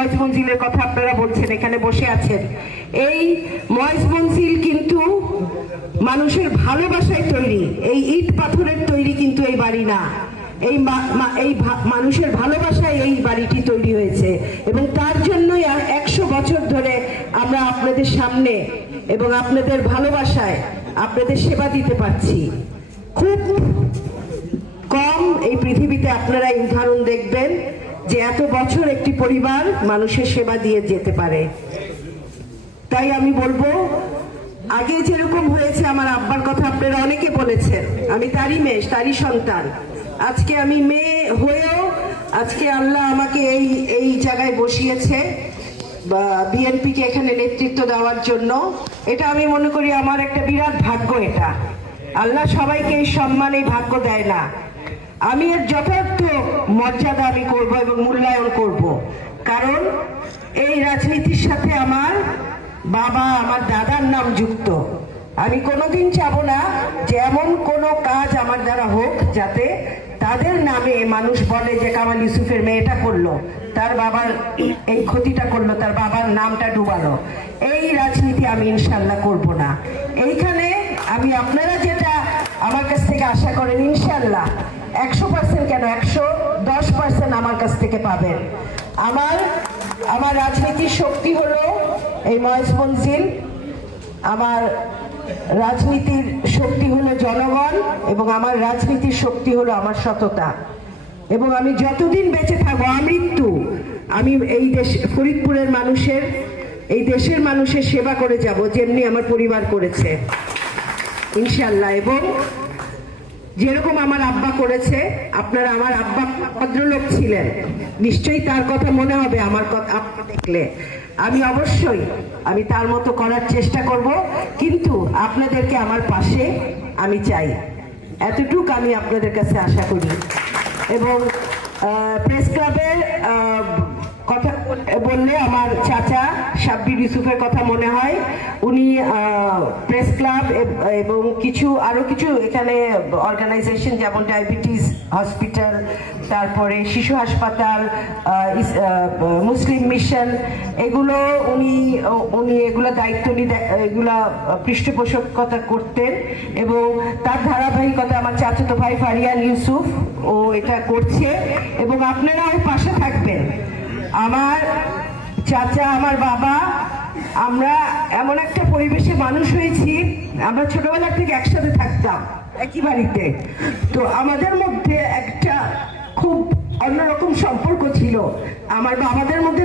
ময়েজ মঞ্জিলের কথা আপনারা বলছেন, এখানে বসে আছেন, এই ময়েজ মঞ্জিল কিন্তু মানুষের ভালোবাসায় তৈরি, এই ইট পাথরের তৈরি কিন্তু এই বাড়ি না। এই মানুষের ভালোবাসায় এই বাড়িটি তৈরি হয়েছে এবং তার জন্যই 100 বছর ধরে আমরা আপনাদের সামনে এবং আপনাদের ভালোবাসায় আপনাদের সেবা দিতে পারছি। খুব কম এই পৃথিবীতে আপনারা এই উদাহরণ দেখবেন যে এত বছর একটি পরিবার মানুষের সেবা দিয়ে যেতে পারে। তাই আমি বলবো, আগে যেরকম হয়েছে, আমার আব্বার কথা আপনারা অনেকে বলেছেন, আমি তারই মেয়ে, তারই সন্তান। আজকে আমি মেয়ে হয়েও আজকে আল্লাহ আমাকে এই জায়গায় বসিয়েছে বিএনপিকে এখানে নেতৃত্ব দেওয়ার জন্য। এটা আমি মনে করি আমার একটা বিরাট ভাগ্য। এটা আল্লাহ সবাইকে এই সম্মান, এই ভাগ্য দেয় না। আমি এর যথার্থ মর্যাদা আমি করব এবং মূল্যায়ন করব, কারণ এই রাজনীতির সাথে আমার বাবা, আমার দাদার নাম যুক্ত। আমি কোনোদিন চাবো না যে এমন কোনো কাজ আমার দ্বারা হোক যাতে তাদের নামে মানুষ বলে যে কামাল ইউসুফের মেয়েটা করলো, তার বাবার এই ক্ষতিটা করলো, তার বাবার নামটা ডুবালো। এই রাজনীতি আমি ইনশাল্লাহ করব না। এইখানে আমি আপনারা যেটা আমার কাছ থেকে আশা করেন, ইনশাল্লাহ 100% কেন 110% আমার কাছ থেকে পাবেন। আমার রাজনীতির শক্তি হলো এই ময়েজ মঞ্জিল, আমার রাজনীতির শক্তি হলো জনগণ এবং আমার রাজনীতির শক্তি হলো আমার সততা। এবং আমি যতদিন বেঁচে থাকবো আমৃত্যু আমি এই দেশ, ফরিদপুরের মানুষের, এই দেশের মানুষের সেবা করে যাব, যেমনি আমার পরিবার করেছে ইনশাল্লাহ। এবং যেরকম আমার আব্বা করেছে, আপনারা, আমার আব্বা ভদ্রলোক ছিলেন, নিশ্চয়ই তার কথা মনে হবে আমার কথা আপনি দেখলে। আমি অবশ্যই আমি তার মতো করার চেষ্টা করব, কিন্তু আপনাদেরকে আমার পাশে আমি চাই, এতটুক আমি আপনাদের কাছে আশা করি। এবং প্রেস ক্লাবের কথা বললে আমার চাচা সাব্বির ইউসুফের কথা মনে হয়। উনি প্রেস ক্লাব এবং আরো কিছু এখানে অর্গানাইজেশন, যেমন ডায়াবেটিস হসপিটাল, তারপরে শিশু হাসপাতাল, মুসলিম মিশন, এগুলো উনি এগুলো দায়িত্ব নিয়ে এগুলা পৃষ্ঠপোষকতা করতেন। এবং তার ধারাবাহিকতা আমার চাচাতো ভাই ফারিয়ান ইউসুফ ও এটা করছে, এবং আপনারাও পাশে থাকবেন। আমার চাচা, আমার বাবা, আমরা এমন একটা পরিবেশে মানুষ হয়েছি, আমরা ছোটবেলা থেকে একসাথে থাকতাম একই বাড়িতে। তো আমাদের মধ্যে একটা খুব অন্যরকম সম্পর্ক ছিল। আমার বাবাদের মধ্যে